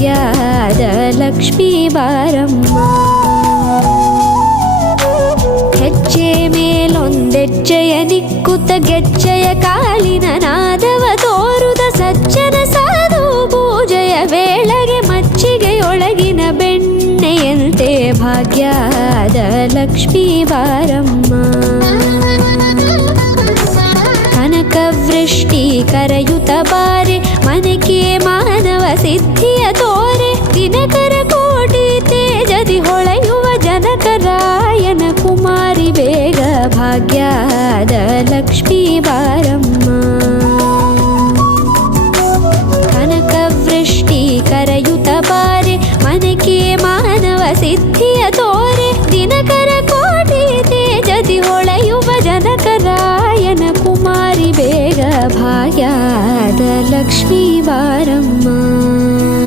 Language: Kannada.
ಭಾಗ್ಯದ ಲಕ್ಷ್ಮೀ ಬಾರಮ್ಮ. ಹೆಜ್ಜೆ ಮೇಲೊಂದೆಜ್ಜೆಯ ನಿಕ್ಕುತ್ತ ಗೆಜ್ಜೆಯ ಕಾಲಿನ ನಾದವ ತೋರುದ ಸಜ್ಜನ ಸಾಧು ಪೂಜೆಯ ವೇಳೆಗೆ ಮಚ್ಚಿಗೆಯೊಳಗಿನ ಬೆಣ್ಣೆಯಂತೆ ಭಾಗ್ಯದ ಲಕ್ಷ್ಮೀ ಬಾರಮ್ಮ. ಕನಕವೃಷ್ಟಿ ಕರೆಯುತ್ತ ಬಾರೆ ಮನಕೆ ಮಾನವ ಸಿದ್ಧಿಯ ತೋರೆ ದಿನಕರ ಕೋಟಿ ತೇಜದಿ ಹೊಳೆಯುವ ಜನಕರಾಯನ ಕುಮಾರಿ ಬೇಗ ಭಾಗ್ಯದ ಲಕ್ಷ್ಮೀ ಬಾರಮ್ಮ. ಕನಕವೃಷ್ಟಿ ಕರೆಯುತ್ತ ಬಾರೆ ಮನಕೆ ಮಾನವ ಸಿದ್ಧಿಯ ತೋರೆ ದಿನಕರ ಕೋಟಿ ತೇಜದಿ ಹೊಳೆಯುವ ಜನಕರಾಯನ ಕುಮಾರಿ ಬೇಗ ಭಾಗ್ಯದ ಲಕ್ಷ್ಮೀ ಬಾರಮ್ಮ.